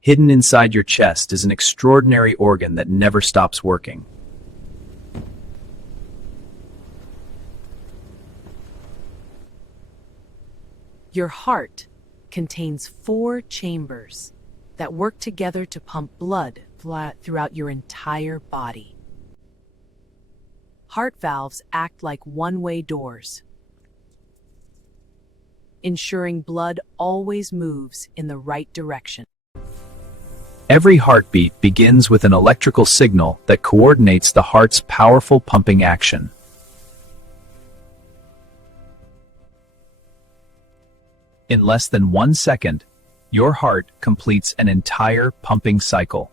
Hidden inside your chest is an extraordinary organ that never stops working. Your heart contains 4 chambers that work together to pump blood throughout your entire body. Heart valves act like one-way doors, ensuring blood always moves in the right direction. Every heartbeat begins with an electrical signal that coordinates the heart's powerful pumping action. In less than 1 second, your heart completes an entire pumping cycle.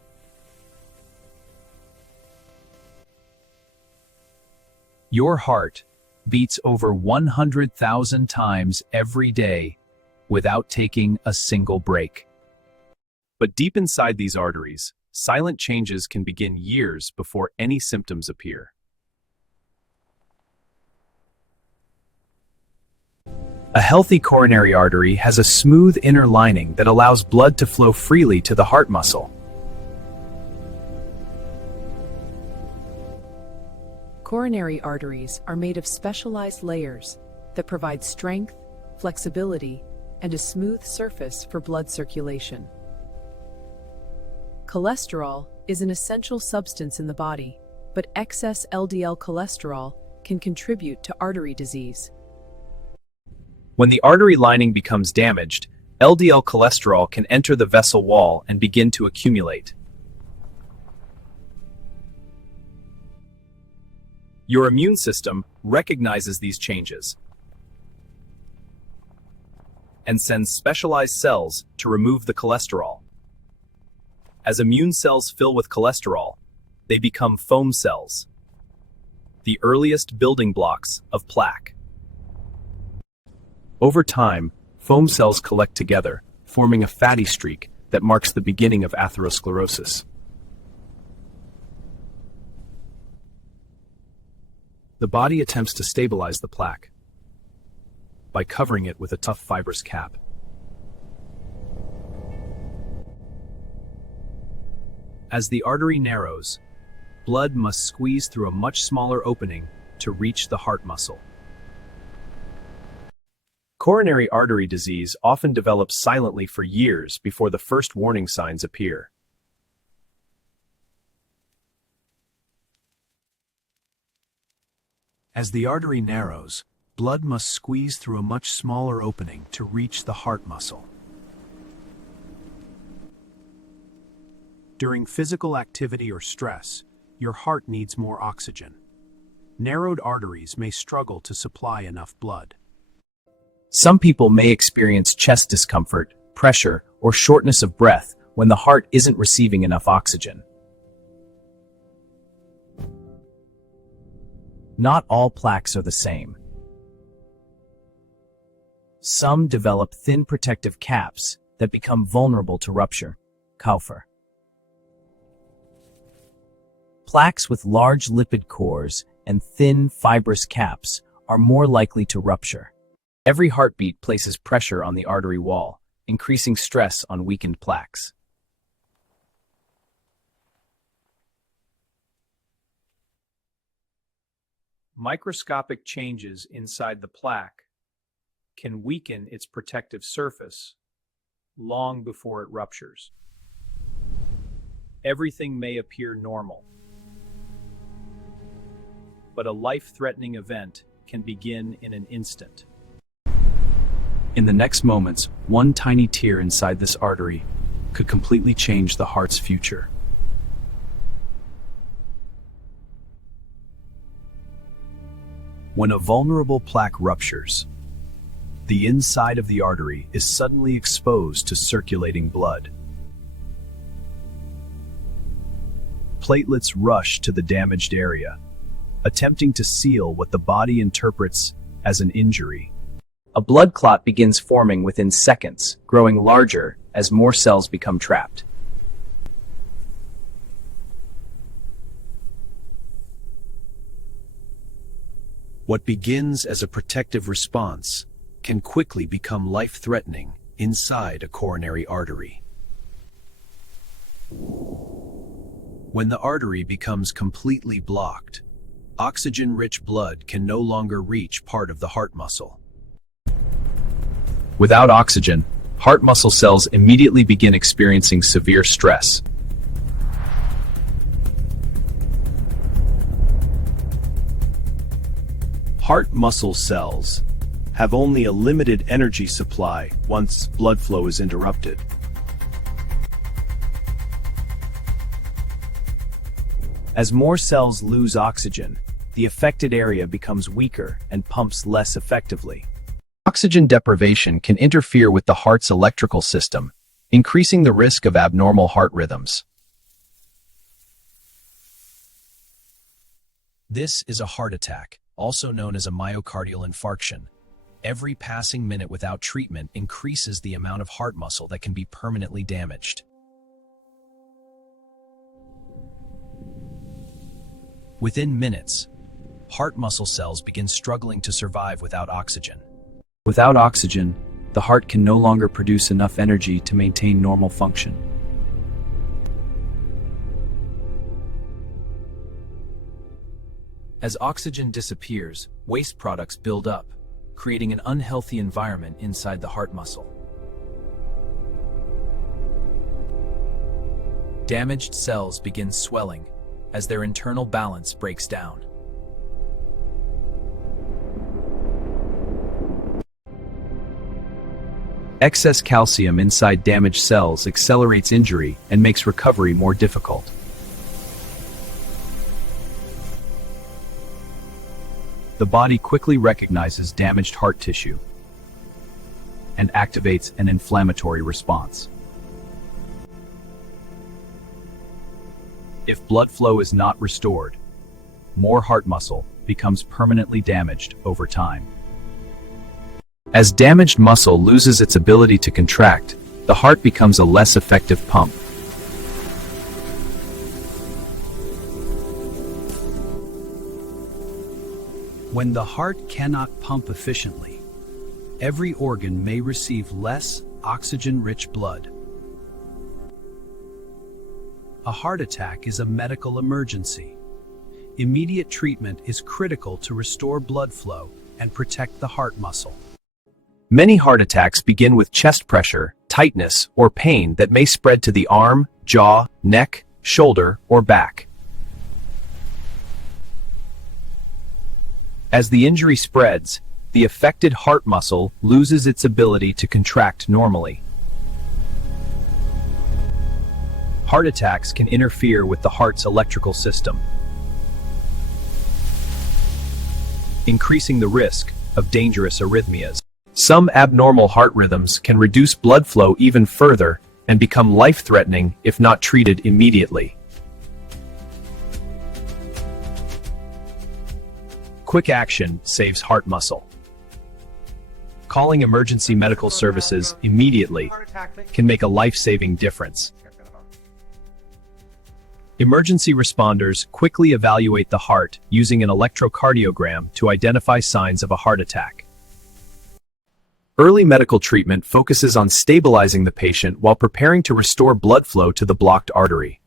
Your heart beats over 100,000 times every day without taking a single break. But deep inside these arteries, silent changes can begin years before any symptoms appear. A healthy coronary artery has a smooth inner lining that allows blood to flow freely to the heart muscle. Coronary arteries are made of specialized layers that provide strength, flexibility, and a smooth surface for blood circulation. Cholesterol is an essential substance in the body, but excess LDL cholesterol can contribute to artery disease. When the artery lining becomes damaged, LDL cholesterol can enter the vessel wall and begin to accumulate. Your immune system recognizes these changes and sends specialized cells to remove the cholesterol. As immune cells fill with cholesterol, they become foam cells, the earliest building blocks of plaque. Over time, foam cells collect together, forming a fatty streak that marks the beginning of atherosclerosis. The body attempts to stabilize the plaque by covering it with a tough fibrous cap. As the artery narrows, blood must squeeze through a much smaller opening to reach the heart muscle. Coronary artery disease often develops silently for years before the first warning signs appear. As the artery narrows, blood must squeeze through a much smaller opening to reach the heart muscle. During physical activity or stress, your heart needs more oxygen. Narrowed arteries may struggle to supply enough blood. Some people may experience chest discomfort, pressure, or shortness of breath when the heart isn't receiving enough oxygen. Not all plaques are the same. Some develop thin protective caps that become vulnerable to rupture. Kaufer. Plaques with large lipid cores and thin, fibrous caps are more likely to rupture. Every heartbeat places pressure on the artery wall, increasing stress on weakened plaques. Microscopic changes inside the plaque can weaken its protective surface long before it ruptures. Everything may appear normal, but a life-threatening event can begin in an instant. In the next moments, one tiny tear inside this artery could completely change the heart's future. When a vulnerable plaque ruptures, the inside of the artery is suddenly exposed to circulating blood. Platelets rush to the damaged area, attempting to seal what the body interprets as an injury. A blood clot begins forming within seconds, growing larger as more cells become trapped. What begins as a protective response can quickly become life-threatening inside a coronary artery. When the artery becomes completely blocked, oxygen-rich blood can no longer reach part of the heart muscle. Without oxygen, heart muscle cells immediately begin experiencing severe stress. Heart muscle cells have only a limited energy supply once blood flow is interrupted. As more cells lose oxygen, the affected area becomes weaker and pumps less effectively. Oxygen deprivation can interfere with the heart's electrical system, increasing the risk of abnormal heart rhythms. This is a heart attack, also known as a myocardial infarction. Every passing minute without treatment increases the amount of heart muscle that can be permanently damaged. Within minutes, heart muscle cells begin struggling to survive without oxygen. Without oxygen, the heart can no longer produce enough energy to maintain normal function. As oxygen disappears, waste products build up, creating an unhealthy environment inside the heart muscle. Damaged cells begin swelling as their internal balance breaks down. Excess calcium inside damaged cells accelerates injury and makes recovery more difficult. The body quickly recognizes damaged heart tissue and activates an inflammatory response. If blood flow is not restored, more heart muscle becomes permanently damaged over time. As damaged muscle loses its ability to contract, the heart becomes a less effective pump. When the heart cannot pump efficiently, every organ may receive less oxygen-rich blood. A heart attack is a medical emergency. Immediate treatment is critical to restore blood flow and protect the heart muscle. Many heart attacks begin with chest pressure, tightness, or pain that may spread to the arm, jaw, neck, shoulder, or back. As the injury spreads, the affected heart muscle loses its ability to contract normally. Heart attacks can interfere with the heart's electrical system, increasing the risk of dangerous arrhythmias. Some abnormal heart rhythms can reduce blood flow even further and become life-threatening if not treated immediately. Quick action saves heart muscle. Calling emergency medical services immediately can make a life-saving difference. Emergency responders quickly evaluate the heart using an electrocardiogram to identify signs of a heart attack. Early medical treatment focuses on stabilizing the patient while preparing to restore blood flow to the blocked artery.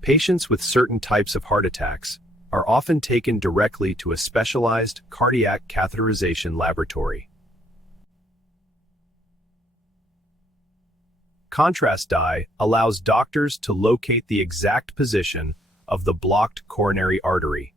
Patients with certain types of heart attacks are often taken directly to a specialized cardiac catheterization laboratory. Contrast dye allows doctors to locate the exact position of the blocked coronary artery.